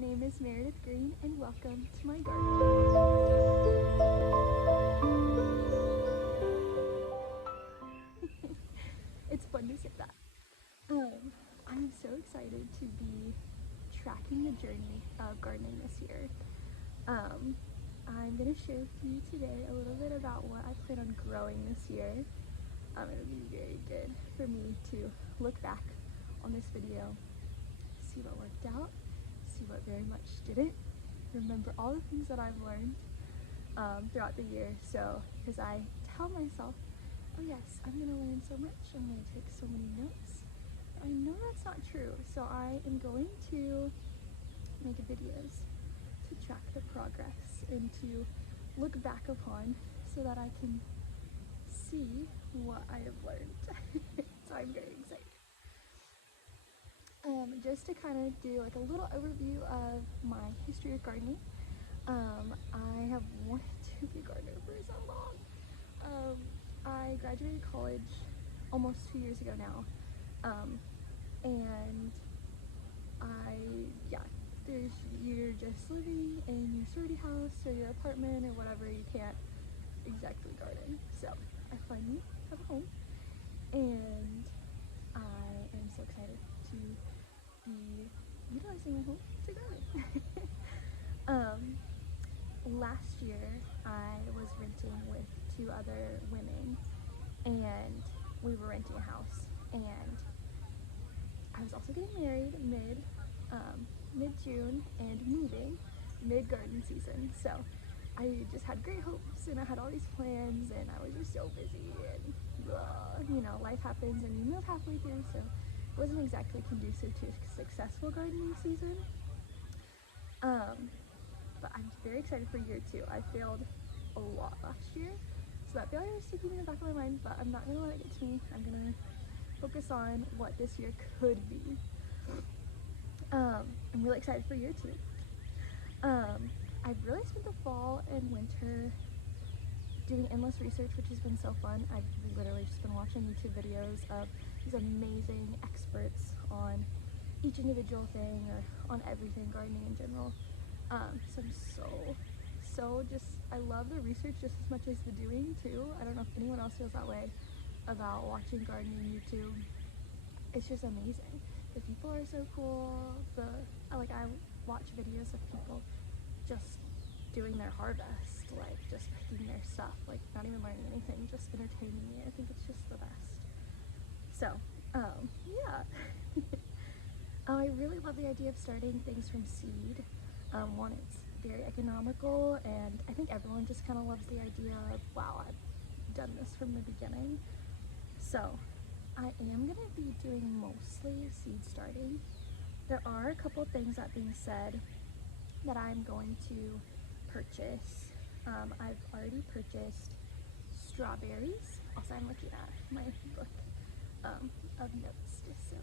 name is Meredith Green and welcome to my garden. It's fun to say that. I'm so excited to be tracking the journey of gardening this year. I'm going to share with you today a little bit about what I plan on growing this year. It'll be very good for me to look back on this video, see what worked out, see what very much didn't, remember all the things that I've learned throughout the year. So, because I tell myself, oh yes, I'm going to learn so much, I'm going to take so many notes. I know that's not true, so I am going to make videos to track the progress and to look back upon so that I can see what I have learned. So I'm very excited. Just to kind of do like a little overview of my history of gardening. I have wanted to be a gardener for so long. I graduated college almost 2 years ago now. And you're just living in your sorority house or your apartment or whatever, you can't exactly garden. So I finally have a home and I am so excited to be utilizing my home to garden. Last year I was renting with 2 other women and we were renting a house, and I was also getting married mid-June and moving mid-garden season. So I just had great hopes and I had all these plans and I was just so busy and you know, life happens and you move halfway through, so it wasn't exactly conducive to a successful gardening season. But I'm very excited for year 2. I failed a lot last year, so that failure is sticking in the back of my mind, but I'm not gonna let it get to me. I'm gonna focus on what this year could be. I'm really excited for year 2. I've really spent the fall and winter doing endless research, which has been so fun. I've literally just been watching YouTube videos of these amazing experts on each individual thing or on everything gardening in general. So I'm I love the research just as much as the doing too. I don't know if anyone else feels that way about watching gardening YouTube. It's just amazing. The people are so cool. I watch videos of people just doing their hardest, like just picking their stuff, like not even learning anything, just entertaining me. I think it's just the best. So, yeah. I really love the idea of starting things from seed. One, it's very economical, and I think everyone just kind of loves the idea of, wow, I've done this from the beginning. So I am going to be doing mostly seed starting. There are a couple things, that being said, that I'm going to purchase. I've already purchased strawberries. Also, I'm looking at my book of notes just so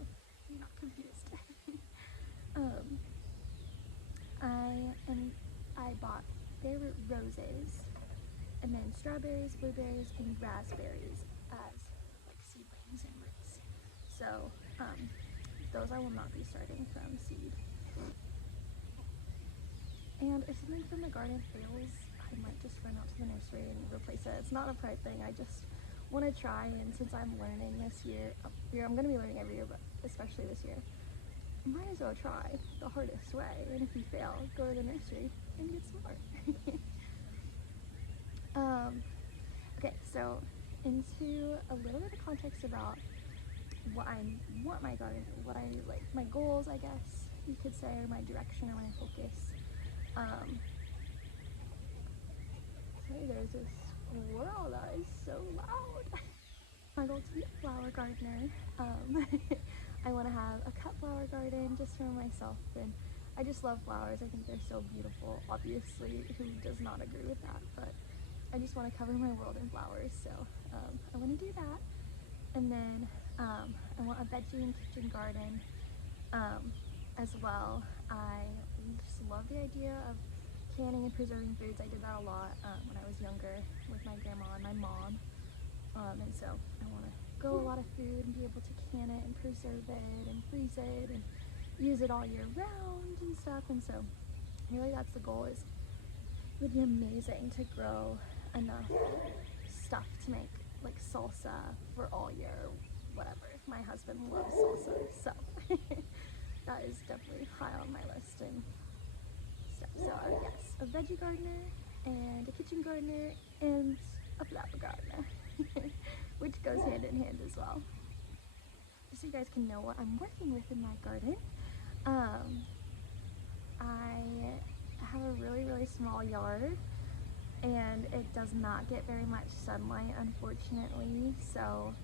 I'm not confused. I bought Heirloom Roses, and then strawberries, blueberries, and raspberries as like seedlings and roots. So those I will not be starting from seed. And if something from the garden fails, I might just run out to the nursery and replace it. It's not a pride thing, I just want to try, and since I'm learning this year, I'm going to be learning every year, but especially this year, might as well try the hardest way, and if you fail, go to the nursery and get some more. Okay, so into a little bit of context about what I want my garden, what I like, my goals, I guess you could say, or my direction or my focus. Sorry, there's this squirrel that is so loud. My goal is to be a flower gardener. I want to have a cut flower garden just for myself, and I just love flowers. I think they're so beautiful. Obviously, who does not agree with that? But I just want to cover my world in flowers, so I want to do that. And then I want a veggie and kitchen garden as well. I just love the idea of canning and preserving foods. I did that a lot when I was younger with my grandma and my mom. And so I want to grow a lot of food and be able to can it and preserve it and freeze it and use it all year round and stuff. And so really that's the goal. Is it would be amazing to grow enough stuff to make like salsa for all year, whatever. My husband loves salsa, so that is definitely high on my list and stuff. So yes, a veggie gardener and a kitchen gardener and a flower gardener, which goes hand in hand as well. Just so you guys can know what I'm working with in my garden. I have a really small yard, and it does not get very much sunlight, unfortunately, so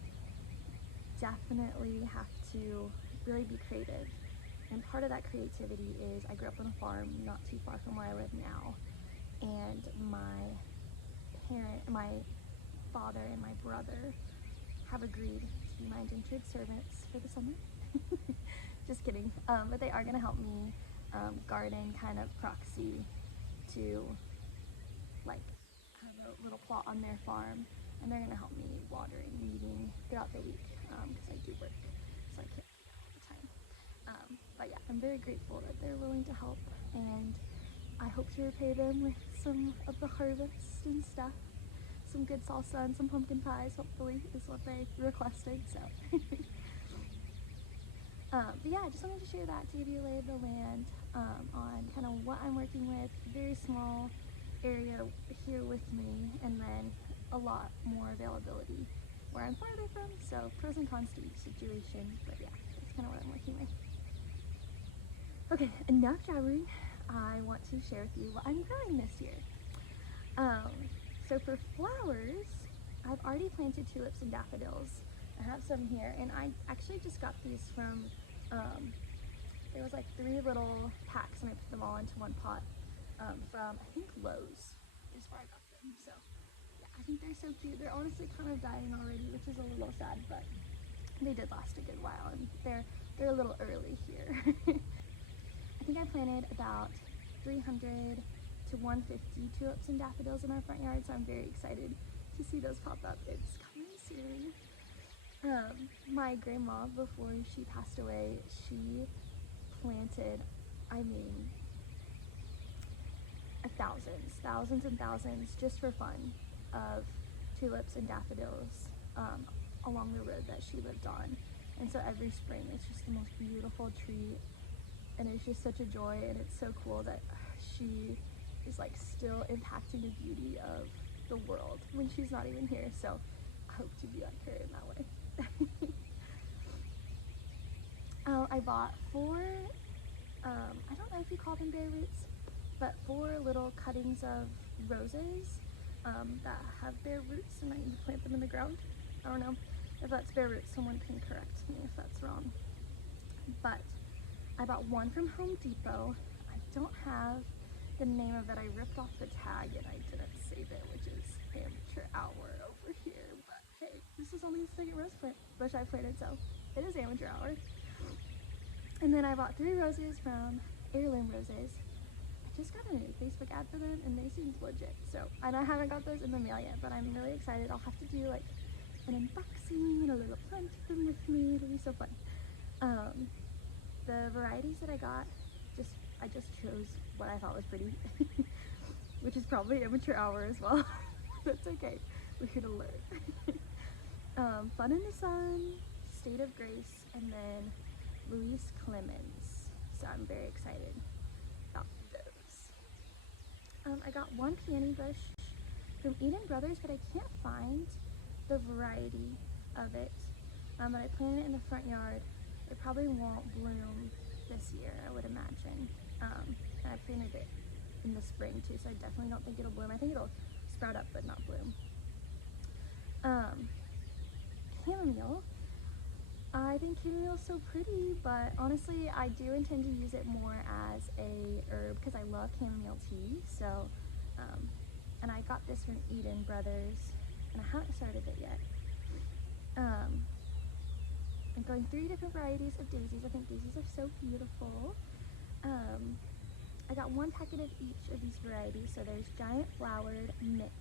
definitely have to really be creative. And part of that creativity is I grew up on a farm not too far from where I live now, and my father and my brother have agreed to be my indentured servants for the summer. Just kidding. But they are going to help me garden, kind of proxy to like have a little plot on their farm, and they're going to help me watering, weeding throughout the week, because I do work, so I can't be all the time. But yeah, I'm very grateful that they're willing to help, and I hope to repay them with some of the harvest and stuff. Some good salsa and some pumpkin pies, hopefully, is what they requested, so. But yeah, I just wanted to share that to give you a lay of the land on kind of what I'm working with. Very small area here with me, and then a lot more availability where I'm farther from, so pros and cons to each situation, but yeah, that's kind of what I'm working with. Okay, enough jabbering. I want to share with you what I'm growing this year. So for flowers, I've already planted tulips and daffodils. I have some here, and I actually just got these from, there was like 3 little packs, and I put them all into one pot from, I think, Lowe's is where I got them. So yeah, I think they're so cute. They're honestly kind of dying already, which is a little sad, but they did last a good while, and they're a little early here. I think I planted about 300 to 150 tulips and daffodils in our front yard, so I'm very excited to see those pop up. It's coming soon. My grandma, before she passed away, she planted, I mean, thousands and thousands, just for fun, of tulips and daffodils along the road that she lived on. And so every spring it's just the most beautiful treat, and it's just such a joy, and it's so cool that she is like still impacting the beauty of the world when she's not even here. So I hope to be like her in that way. I bought 4, I don't know if you call them bare roots, but 4 little cuttings of roses that have bare roots, and I need to plant them in the ground. I don't know if that's bare roots, someone can correct me if that's wrong. But I bought one from Home Depot. I don't have the name of it. I ripped off the tag and I didn't save it, which is amateur hour over here. But hey, this is only the second rose bush I planted, so it is amateur hour. And then I bought 3 roses from Heirloom Roses. I just got a new Facebook ad for them, and they seemed legit. So, and I haven't got those in the mail yet, but I'm really excited. I'll have to do like an unboxing and a little plant them with me. It'll be so fun. The varieties that I got, I just chose what I thought was pretty, which is probably amateur hour as well. That's okay. We're here to learn. Fun in the Sun, State of Grace, and then Louise Clemens. So I'm very excited about those. I got 1 peony bush from Eden Brothers, but I can't find the variety of it. And I planted it in the front yard. It probably won't bloom this year, I would imagine. And I planted it in the spring too, so I definitely don't think it'll bloom. I think it'll sprout up but not bloom. Chamomile. I think chamomile is so pretty, but honestly I do intend to use it more as a herb because I love chamomile tea. So, and I got this from Eden Brothers, and I haven't started it yet. I'm growing 3 different varieties of daisies. I think daisies are so beautiful. I got 1 packet of each of these varieties. So there's Giant Flowered Mix,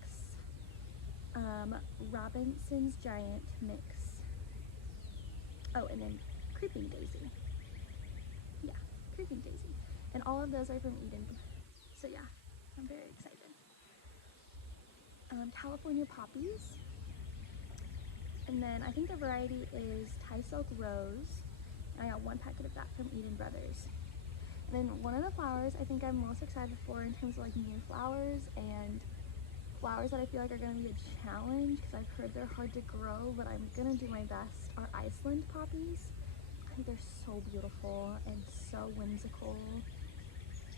Robinson's Giant Mix, oh, and then Creeping Daisy. Yeah, all of those are from Eden. So yeah, I'm very excited. California poppies. And then I think the variety is Thai Silk Rose. I got 1 packet of that from Eden Brothers. And then one of the flowers I think I'm most excited for in terms of like new flowers and flowers that I feel like are going to be a challenge because I've heard they're hard to grow, but I'm going to do my best, are Iceland poppies. I think they're so beautiful and so whimsical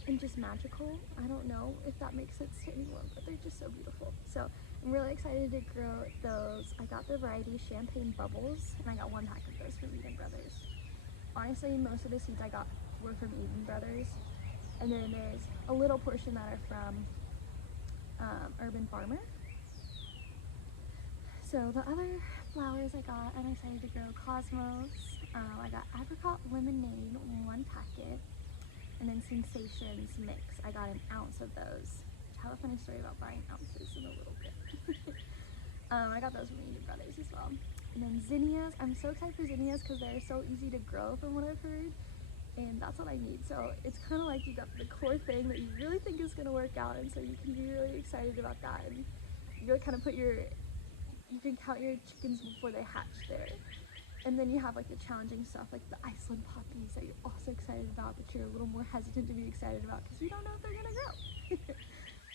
and just magical. I don't know if that makes sense to anyone, but they're just so beautiful. So I'm really excited to grow those. I got the variety Champagne Bubbles, and I got 1 pack of those from Eden Brothers. Honestly, most of the seeds I got were from Eden Brothers, and then there's a little portion that are from Urban Farmer. So the other flowers I got, I'm excited to grow Cosmos. I got Apricot Lemonade, 1 packet, and then Sensations Mix. I got an ounce of those. I have a funny story about buying ounces in a little bit. I got those from Eden Brothers as well. And then zinnias. I'm so excited for zinnias because they're so easy to grow from what I've heard. And that's what I need. So it's kind of like you got the core thing that you really think is going to work out, and so you can be really excited about that. And you really kind of you can count your chickens before they hatch there. And then you have like the challenging stuff like the Iceland poppies that you're also excited about, but you're a little more hesitant to be excited about because you don't know if they're going to grow.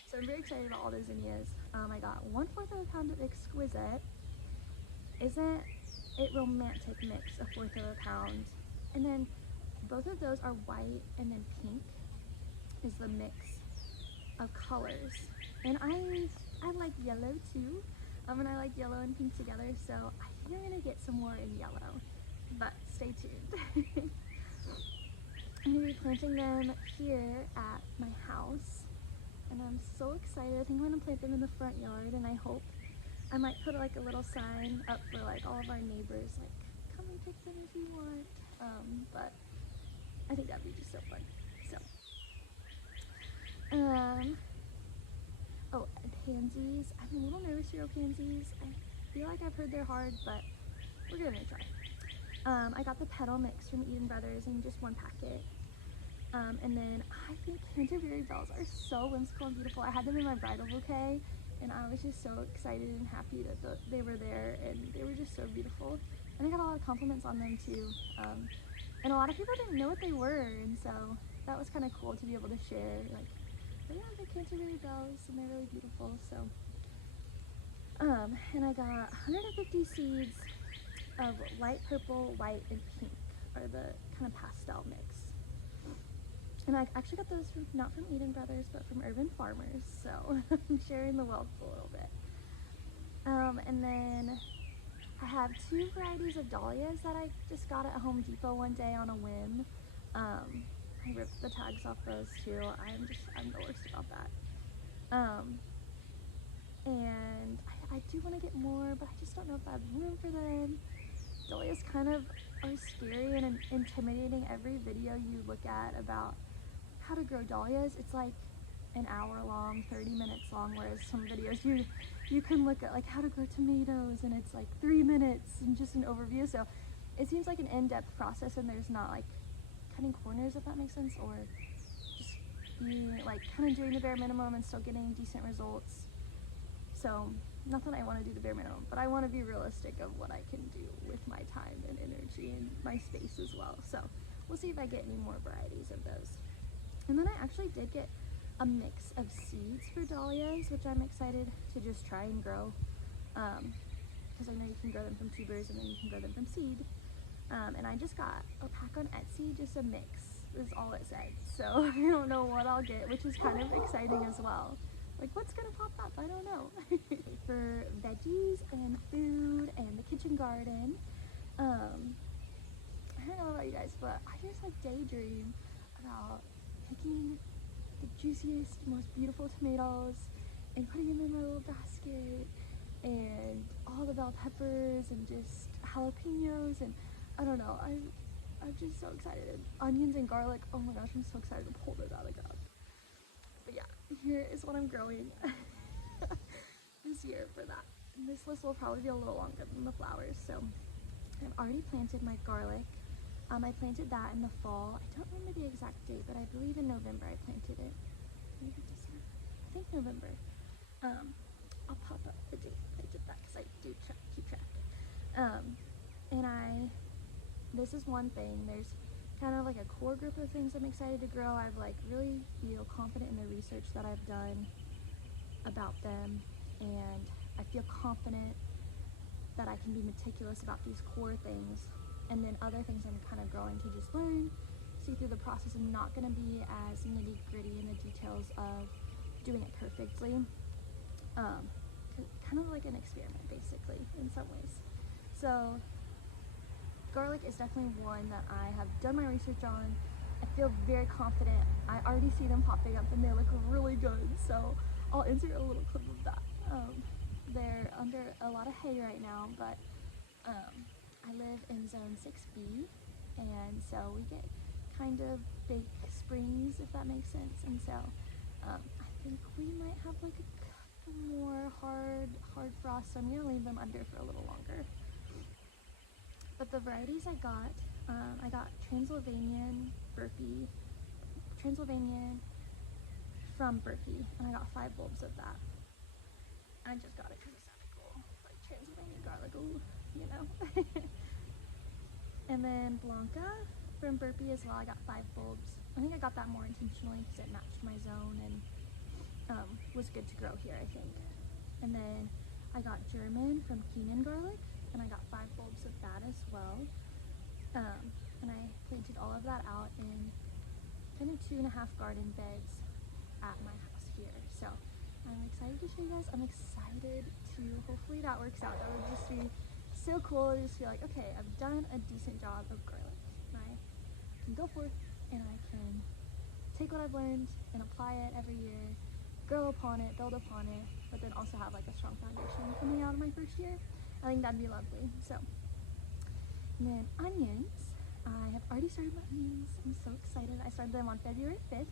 So I'm very excited about all those zinnias. I got 1/4 of a pound of Exquisite. Isn't it romantic mix, a 1/4 of a pound? And then both of those are white, and then pink is the mix of colors. And I like yellow too. And I like yellow and pink together, so I think I'm gonna get some more in yellow, but stay tuned. I'm gonna be planting them here at my house, and I'm so excited. I think I'm gonna plant them in the front yard, and I hope I might put like a little sign up for like all of our neighbors, like come and pick them if you want. But I think that'd be just so fun. So, oh, and pansies. I'm a little nervous to grow pansies. I feel like I've heard they're hard, but we're gonna try. I got the petal mix from Eden Brothers in just 1 packet. And then I think Canterbury bells are so whimsical and beautiful. I had them in my bridal bouquet, and I was just so excited and happy that they were there, and they were just so beautiful. And I got a lot of compliments on them too. And a lot of people didn't know what they were, and so that was kind of cool to be able to share, like, oh yeah, they're Canterbury bells, and they're really beautiful. So, and I got 150 seeds of light purple, white, and pink, are the kind of pastel mix. And I actually got those from, not from Eden Brothers, but from Urban Farmers, so I'm sharing the wealth a little bit. And then I have 2 varieties of dahlias that I just got at Home Depot one day on a whim. I ripped the tags off those too. I'm the worst about that. And I do want to get more, but I just don't know if I have room for them. Dahlias kind of are scary and intimidating. Every video you look at about how to grow dahlias, it's like an hour long, 30 minutes long, whereas some videos you can look at like how to grow tomatoes, and it's like 3 minutes and just an overview. So it seems like an in-depth process, and there's not like cutting corners, if that makes sense, or just being like kind of doing the bare minimum and still getting decent results. So not that I want to do the bare minimum, but I want to be realistic of what I can do with my time and energy and my space as well. So we'll see if I get any more varieties of those. And then I actually did get a mix of seeds for dahlias, which I'm excited to just try and grow, because I know you can grow them from tubers and then you can grow them from seed. And I just got a pack on Etsy, just a mix is all it said, so I don't know what I'll get, which is kind of exciting as well. Like, what's gonna pop up? I don't know. For veggies and food and the kitchen garden, I don't know about you guys, but I just like daydream about picking the juiciest, most beautiful tomatoes and putting them in my little basket, and all the bell peppers and just jalapenos, and I don't know, I'm just so excited. Onions and garlic, oh my gosh, I'm so excited to pull those out of the ground. But yeah, here is what I'm growing this year for that. And this list will probably be a little longer than the flowers, so I've already planted my garlic. I planted that in the fall. I don't remember the exact date, but I believe in November I planted it. Maybe December. I think November. I'll pop up the date I did that because I do keep track. And this is one thing. There's kind of like a core group of things I'm excited to grow. I've like really feel confident in the research that I've done about them, and I feel confident that I can be meticulous about these core things, and then other things I'm kind of growing to just learn, see through the process. I'm not going to be as nitty gritty in the details of doing it perfectly. Kind of like an experiment basically in some ways. So garlic is definitely one that I have done my research on. I feel very confident. I already see them popping up and they look really good, so I'll insert a little clip of that. They're under a lot of hay right now, but I live in zone 6B, and so we get kind of big springs, if that makes sense, and so I think we might have like a couple more hard frosts, so I'm gonna leave them under for a little longer. But the varieties I got Transylvanian from Berkey, and I got 5 bulbs of that. I just got it because it sounded cool, like Transylvania garlic, ooh, you know. And then Blanca from Berkey as well, I got 5 bulbs. I think I got that more intentionally because it matched my zone and was good to grow here, I think. And then I got German from Keenan garlic, and I got 5 bulbs of that as well. And I planted all of that out in kind of 2.5 garden beds at my house here. So I'm excited to show you guys. I'm excited to, hopefully that works out. That would just be so cool to just feel like, okay, I've done a decent job of garlic. And I can go forth and I can take what I've learned and apply it every year, grow upon it, build upon it, but then also have like a strong foundation coming out of my first year. I think that'd be lovely. So, and then onions. I have already started my onions. I'm so excited. I started them on February 5th.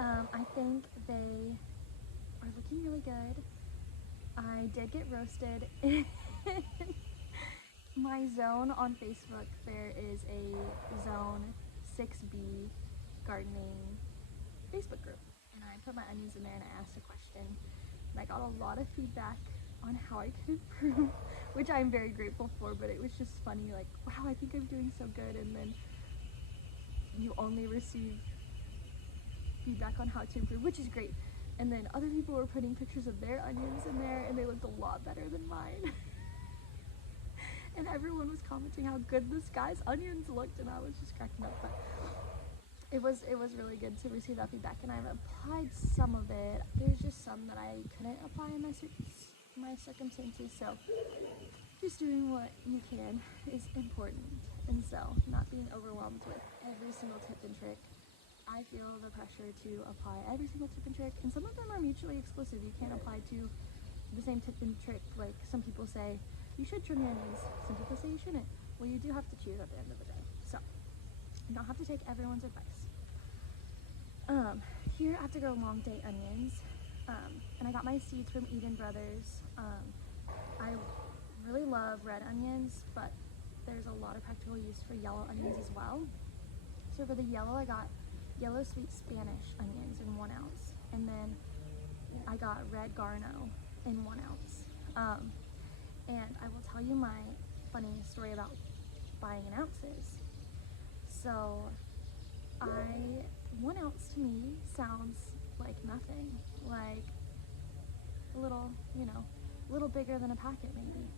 I think they are looking really good. I did get roasted. In my zone on Facebook, there is a zone 6B gardening Facebook group, and I put my onions in there and I asked a question, and I got a lot of feedback on how I could improve, which I'm very grateful for, but it was just funny, like, wow, I think I'm doing so good, and then you only receive feedback on how to improve, which is great. And then other people were putting pictures of their onions in there, and they looked a lot better than mine. And everyone was commenting how good this guy's onions looked, and I was just cracking up. But it was really good to receive that feedback, and I've applied some of it. There's just some that I couldn't apply in my circumstances, so just doing what you can is important. And so not being overwhelmed with every single tip and trick. I feel the pressure to apply every single tip and trick, and some of them are mutually exclusive. You can't apply to the same tip and trick. Like, some people say you should trim your onions, some people say you shouldn't. Well, you do have to choose at the end of the day, so you don't have to take everyone's advice. Here I have to grow long day onions, and I got my seeds from Eden Brothers. I really love red onions, but there's a lot of practical use for yellow onions as well. So for the yellow, I got yellow sweet Spanish onions in 1 ounce, and then I got red Garno in 1 ounce. And I will tell you my funny story about buying in ounces. So 1 ounce to me sounds like nothing, like a little, a little bigger than a packet maybe.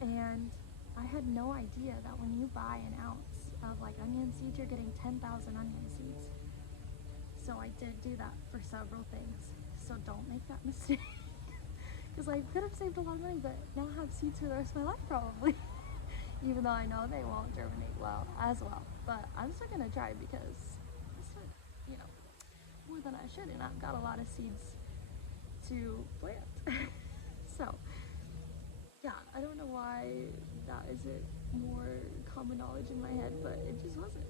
And I had no idea that when you buy an ounce of like onion seeds, you're getting 10,000 onion seeds. So I did do that for several things. So don't make that mistake. Because I could have saved a lot of money, but now I have seeds for the rest of my life probably. Even though I know they won't germinate well as well. But I'm still gonna try because I spent, more than I should, and I've got a lot of seeds to plant. So yeah, I don't know why that isn't more common knowledge in my head, but it just wasn't.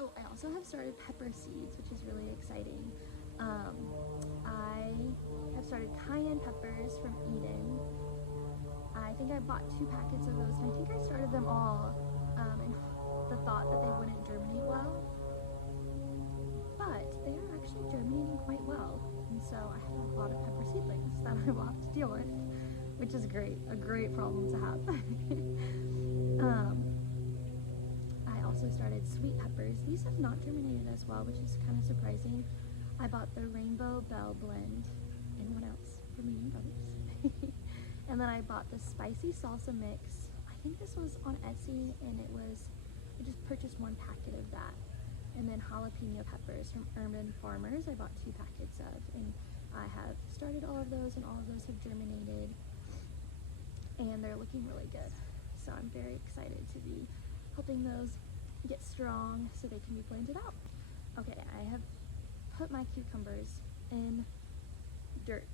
Oh, I also have started pepper seeds, which is really exciting. Um, I have started cayenne peppers from Eden. I think I bought 2 packets of those, and I think I started them all in the thought that they wouldn't germinate well, but they are actually germinating quite well. And so I have a lot of pepper seedlings that I will have to deal with, which is great, a great problem to have. I also started sweet peppers. These have not germinated as well, which is kind of surprising. I bought the Rainbow Bell blend and what else from Eden Brothers. And then I bought the spicy salsa mix. I think this was on Etsy, and I just purchased 1 packet of that. And then jalapeno peppers from Urban Farmers, I bought 2 packets of, and I have started all of those, and all of those have germinated, and they're looking really good. So I'm very excited to be helping those get strong so they can be planted out. Okay, I have put my cucumbers in dirt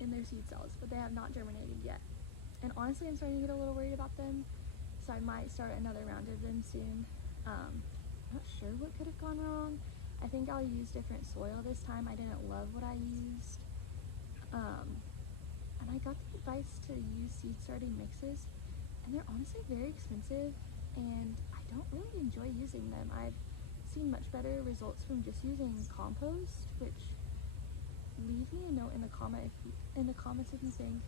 in their seed cells, but they have not germinated yet. And honestly, I'm starting to get a little worried about them, so I might start another round of them soon. I'm not sure what could have gone wrong. I think I'll use different soil this time. I didn't love what I used. And I got the advice to use seed starting mixes, and they're honestly very expensive, and I don't really enjoy using them. I've seen much better results from just using compost, which leave me a note in the comments if you think,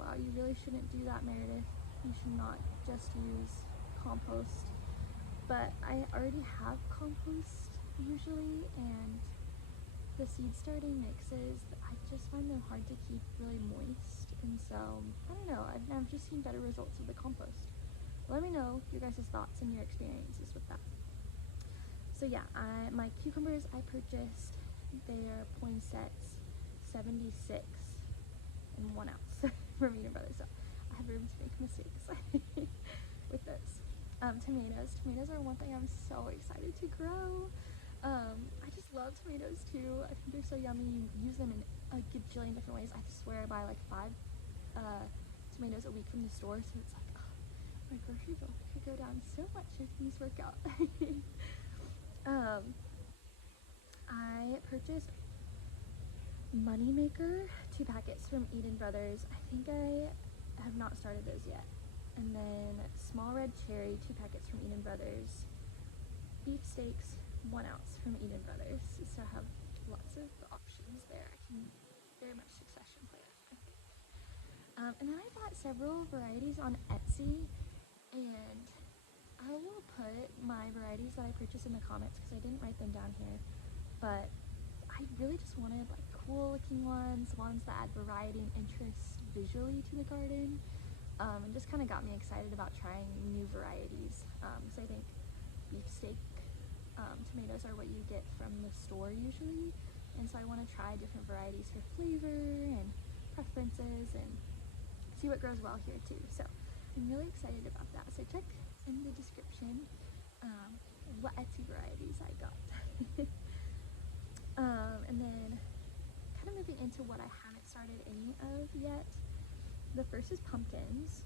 wow, you really shouldn't do that, Meredith. You should not just use compost. But I already have compost usually, and the seed starting mixes, I just find them hard to keep really moist, and so I don't know, I've just seen better results with the compost. Let me know your guys' thoughts and your experiences with that. So yeah, my cucumbers I purchased, they're Poinsettias 76 in 1 ounce from Eden Brothers, so I have room to make mistakes with this. Tomatoes are one thing I'm so excited to grow. I just love tomatoes too. I think they're so yummy. You use them in a gajillion different ways. I swear I buy like 5 tomatoes a week from the store, so it's like, oh, my grocery bill could go down so much if these work out. I purchased Moneymaker 2 packets from Eden Brothers. I think I have not started those yet. And then Small Red Cherry 2 packets from Eden Brothers. Beef steaks 1 ounce from Eden Brothers. So I have lots of options there. I can very much succession plan, I think. And then I bought several varieties on Etsy, and I will put my varieties that I purchased in the comments because I didn't write them down here. But I really just wanted like cool looking ones that add variety and interest visually to the garden, and just kind of got me excited about trying new varieties. So I think beefsteak tomatoes are what you get from the store usually, and so I want to try different varieties for flavor and preferences and see what grows well here too. So I'm really excited about that. So check in the description what Etsy varieties I got. And then kind of moving into what I haven't started any of yet. The first is pumpkins.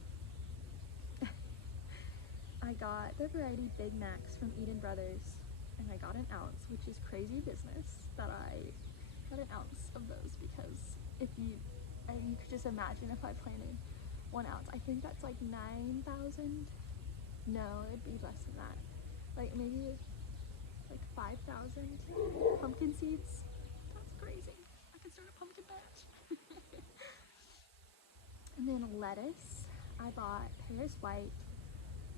I got the variety Big Macs from Eden Brothers, and I got 1 ounce, which is crazy business that I got 1 ounce of those, because if you could just imagine if I planted 1 ounce. I think that's like 9,000. No, it'd be less than that. Like maybe like 5,000 pumpkin seeds. That's crazy. I could start a pumpkin patch. And then lettuce, I bought Paris White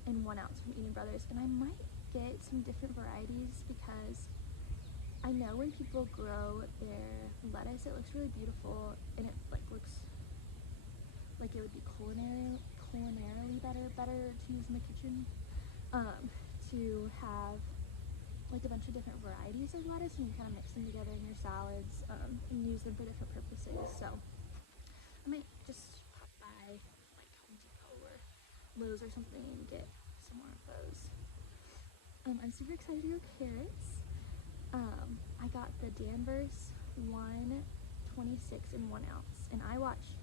in 1 ounce from Eden Brothers, and I might get some different varieties because I know when people grow their lettuce, it looks really beautiful, and it like looks like it would be culinarily better to use in the kitchen. To have like a bunch of different varieties of lettuce, and you kind of mix them together in your salads and use them for different purposes. So I might just pop by like Home Depot or Lowe's or something and get some more of those. I'm super excited to go carrots. I got the Danvers 126 in 1 ounce, and I watch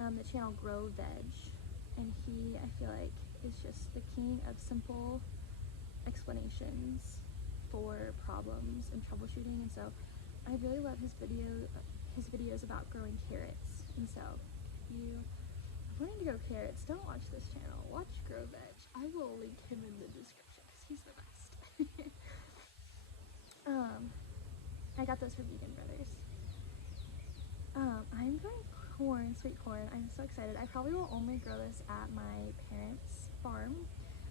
the channel Grow Veg, and he, I feel like, is just the king of simple explanations for problems and troubleshooting, and so I really love his videos about growing carrots. And so if you are wanting to grow carrots, don't watch this channel. Watch Grow Veg. I will link him in the description because he's the best. I got those from Eden Brothers. I'm growing corn, sweet corn. I'm so excited. I probably will only grow this at my parents' farm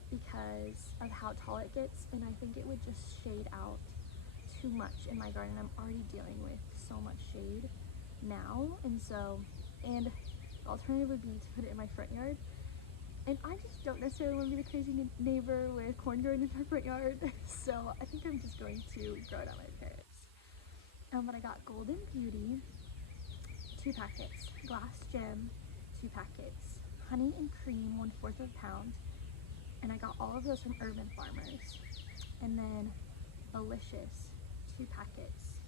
because of how tall it gets, and I think it would just shade out too much in my garden. I'm already dealing with so much shade now, and the alternative would be to put it in my front yard. And I just don't necessarily want to be the crazy neighbor with corn growing in my front yard, so I think I'm just going to grow it at my parents'. But I got Golden Beauty, 2 packets, Glass Gem, 2 packets, Honey and Cream, 1/4 of a pound, and I got all of those from Urban Farmers. And then Delicious, 2 packets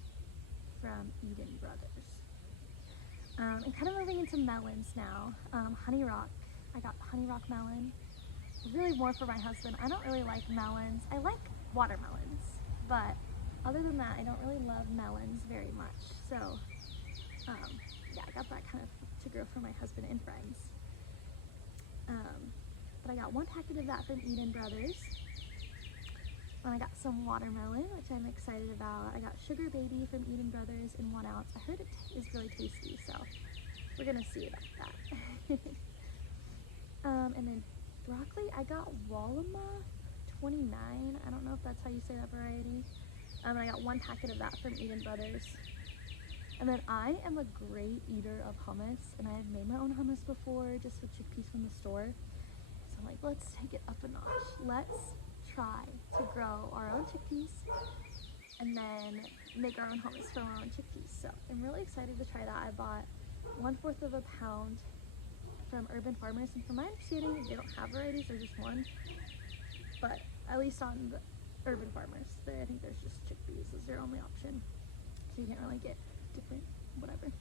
from Eden Brothers. And kind of moving into melons now. Honey Rock, I got Honey Rock melon, really more for my husband. I don't really like melons. I like watermelons, but other than that, I don't really love melons very much. So yeah, I got that kind of to grow for my husband and friends. But I got 1 packet of that from Eden Brothers. And I got some watermelon, which I'm excited about. I got Sugar Baby from Eden Brothers in 1 ounce. I heard it is really tasty, so we're gonna see about that. And then broccoli, I got Wallama 29. I don't know if that's how you say that variety. And I got 1 packet of that from Eden Brothers. And then I am a great eater of hummus, and I have made my own hummus before, just with chickpeas from the store. So I'm like, let's take it up a notch. Let's try to grow our own chickpeas and then make our own hummus from our own chickpeas. So I'm really excited to try that. I bought 1/4 of a pound from Urban Farmers, and from my understanding, they don't have varieties, they're just 1. But at least on the Urban Farmers, I think there's just chickpeas is their only option. So you can't really get different whatever.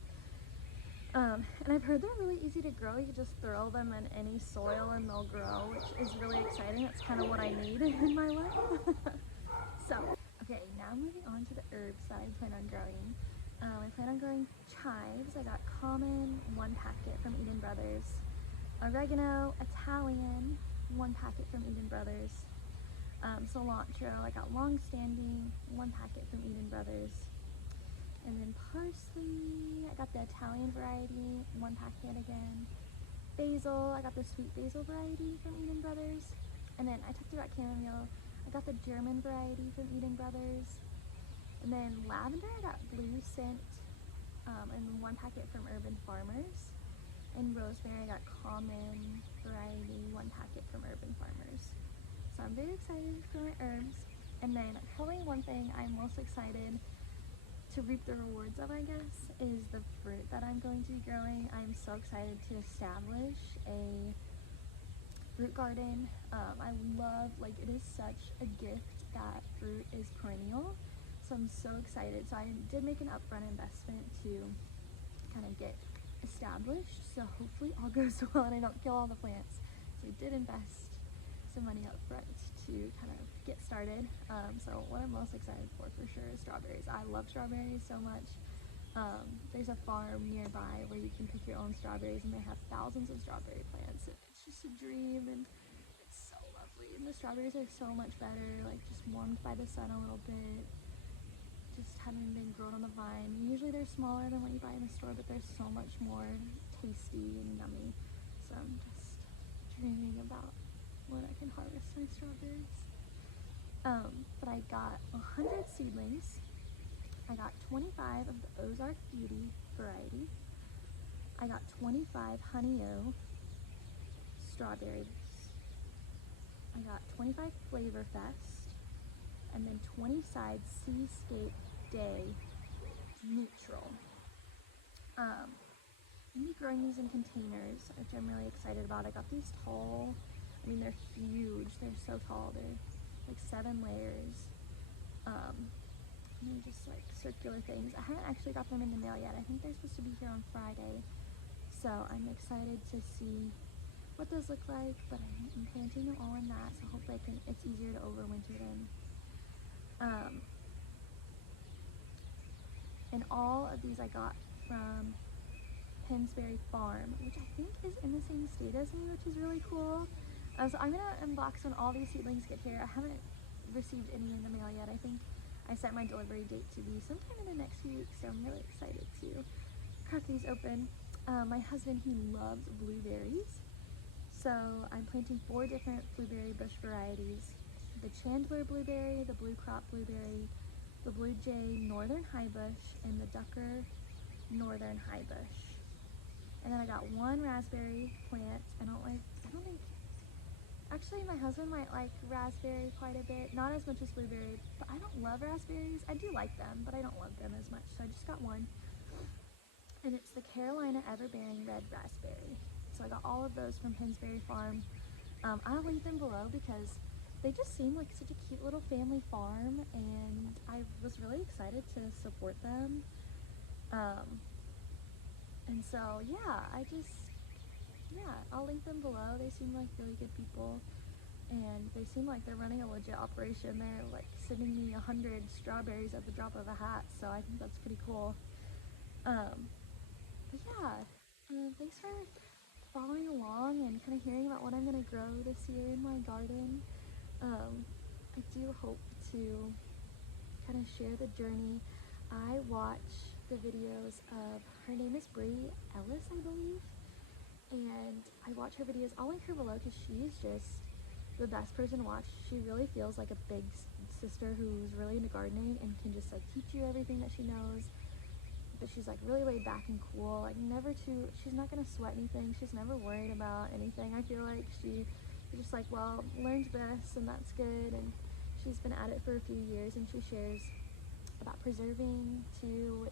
And I've heard they're really easy to grow. You just throw them in any soil and they'll grow, which is really exciting. That's kind of what I need in my life. So, okay, now moving on to the herbs that I plan on growing. I plan on growing chives. I got common, 1 packet from Eden Brothers. Oregano, Italian, 1 packet from Eden Brothers. Cilantro, I got long-standing, 1 packet from Eden Brothers. And then parsley, I got the Italian variety, 1 packet again. Basil, I got the sweet basil variety from Eden Brothers. And then I talked about chamomile, I got the German variety from Eden Brothers. And then lavender, I got blue scent, and 1 packet from Urban Farmers. And rosemary, I got common variety, 1 packet from Urban Farmers. So I'm very excited for my herbs. And then probably one thing I'm most excited to reap the rewards of, I guess, is the fruit that I'm going to be growing. I'm so excited to establish a fruit garden. I love, like, it is such a gift that fruit is perennial, so I'm so excited. So I did make an upfront investment to kind of get established, so hopefully all goes well and I don't kill all the plants. So I did invest some money up front to kind of get started. So what I'm most excited for sure is strawberries. I love strawberries so much. There's a farm nearby where you can pick your own strawberries, and they have thousands of strawberry plants, and it's just a dream, and it's so lovely. And the strawberries are so much better, like just warmed by the sun a little bit, just having been grown on the vine. Usually they're smaller than what you buy in the store, but they're so much more tasty and yummy. So I'm just dreaming about when I can harvest my strawberries. But I got 100 seedlings. I got 25 of the Ozark Beauty variety. I got 25 Honey O strawberries. I got 25 Flavor Fest, and then 20 side Seascape Day Neutral. I'm gonna be growing these in containers, which I'm really excited about. I got these tall, I mean, they're huge, they're so tall, they're like 7 layers. And they're just like circular things. I haven't actually got them in the mail yet. I think they're supposed to be here on Friday. So I'm excited to see what those look like, but I'm planting them all in that, so hopefully it's easier to overwinter them. And all of these I got from Pensberry Farm, which I think is in the same state as me, which is really cool. So I'm gonna unbox when all these seedlings get here. I haven't received any in the mail yet. I think I set my delivery date to be sometime in the next few weeks, so I'm really excited to crack these open. My husband, he loves blueberries, so I'm planting 4 different blueberry bush varieties: the Chandler blueberry, the blue crop blueberry, the blue jay northern high bush, and the ducker northern high bush. And then I got 1 raspberry plant. I don't think, actually my husband might like raspberry quite a bit, not as much as blueberry, but I don't love raspberries. I do like them, but I don't love them as much, so I just got 1. And it's the Carolina Everbearing Red Raspberry. So I got all of those from Pensberry Farm. I'll link them below because they just seem like such a cute little family farm, and I was really excited to support them. And so yeah, I'll link them below. They seem like really good people, and they seem like they're running a legit operation. They're like sending me 100 strawberries at the drop of a hat, so I think that's pretty cool. But yeah, thanks for following along and kind of hearing about what I'm going to grow this year in my garden. I do hope to kind of share the journey. I watch the videos of, her name is Brie Ellis, I believe, and I watch her videos. I'll link her below because she's just the best person to watch. She really feels like a big sister who's really into gardening and can just like teach you everything that she knows. But she's like really laid back and cool, like she's not gonna sweat anything, she's never worried about anything. I feel like she is just like, well, learned this and that's good, and she's been at it for a few years, and she shares about preserving too,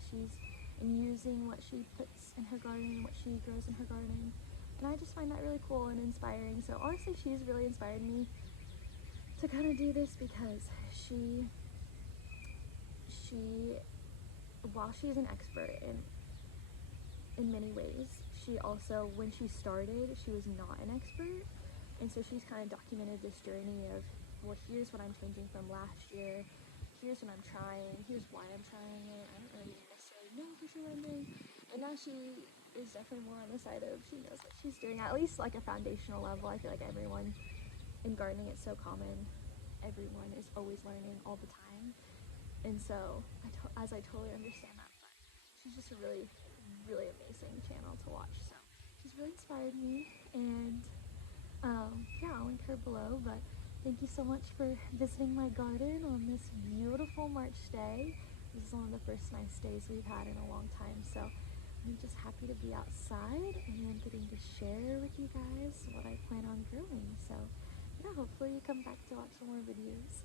and using what she puts in her garden, what she grows in her garden. And I just find that really cool and inspiring. So honestly, she's really inspired me to kind of do this because while she's an expert in many ways, she also, when she started, she was not an expert, and so she's kind of documented this journey of, well, here's what I'm changing from last year, here's what I'm trying, here's why I'm trying it, I don't really necessarily know for sure what I'm doing, and now she is definitely more on the side of, she knows what she's doing, at least like a foundational level. I feel like everyone in gardening, it's so common, everyone is always learning all the time. And so, I totally understand that, but she's just a really, really amazing channel to watch. So she's really inspired me, and yeah, I'll link her below. But thank you so much for visiting my garden on this beautiful March day. This is one of the first nice days we've had in a long time. So I'm just happy to be outside and getting to share with you guys what I plan on growing. So yeah, hopefully you come back to watch some more videos.